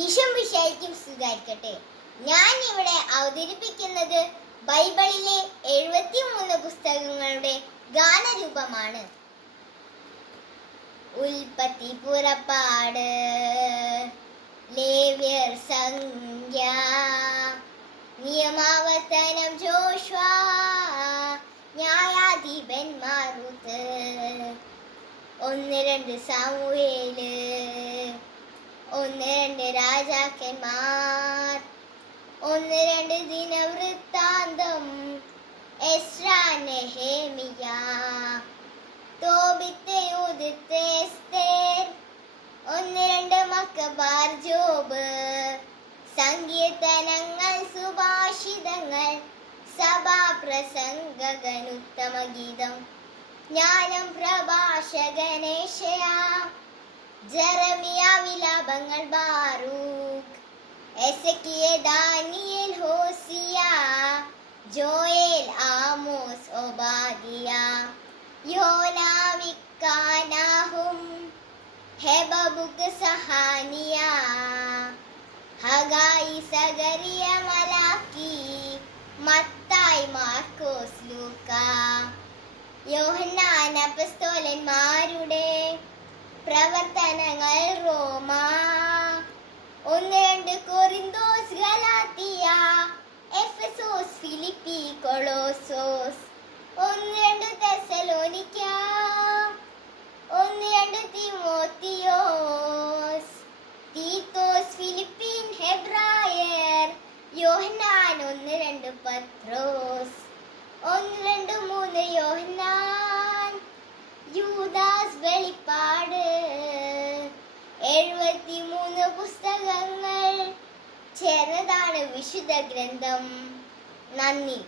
ഈശോ മിശിഹായ്ക്കും സ്തുതിയായിരിക്കട്ടെ. ഞാൻ ഇവിടെ അവതരിപ്പിക്കുന്നത് ബൈബിളിലെ 73 പുസ്തകങ്ങളുടെ ഗാനരൂപമാണ്. ഉൽപ്പത്തി, പുറപ്പാട്, ലേവ്യർ, സംഖ്യ, നിയമാവർത്തനം, ജോഷുവ, ന്യായാധിപന്മാർ, റുത്ത്, 1-2 സാമുവേല്, 1-2 രാജാക്കന്മാർ, 1-2 ദിനവൃത്താന്തം, എസ്രാ, നെഹെമിയ, തോബിത്ത്, യൂദ്, എസ്തേർ, 1-2 മക്കബാർ, ജോബ്, സങ്കീർത്തനങ്ങൾ, സുഭാഷിതങ്ങൾ, സഭാപ്രസംഗകൻ, ഉത്തമഗീതം, ജ്ഞാനം, പ്രഭാഷകൻ, യെശയ്യാ, ജെറമിയ, വിലാപങ്ങൾ, Baruch, Ezekiel, Daniel, Hosea, Joel, Amos, Obadiah, യോനാ, Micah, Nahum, Habakkuk, Zephaniah, Haggai, Zechariah, Malachi, മത്തായി, മാർക്കോസ്, ലൂക്ക, യോഹന്നാൻ, അപ്പസ്തോലന്മാരുടെ പ്രവർത്തനങ്ങൾ, റോമ, 1-2 കൊരിന്തോസ്, ഗലാത്തിയ, എഫെസോസ്, ഫിലിപ്പി, കൊളോസോസ്, 1-2 തെസ്സലോനിക്ക, 1-2 തിമോത്തിയോസ്, തീത്തോസ്, ഫിലിപ്പീൻ, ഹെബ്രായർ, യോഹന്നാൻ, 1-2 പത്രോസ്, 1-2-3 യോഹന്നാൻ, യൂദാസ്, വെളിപ്പാട്. 73 പുസ്തകങ്ങൾ ചേർന്നതാണ് വിശുദ്ധ ഗ്രന്ഥം. നന്ദി.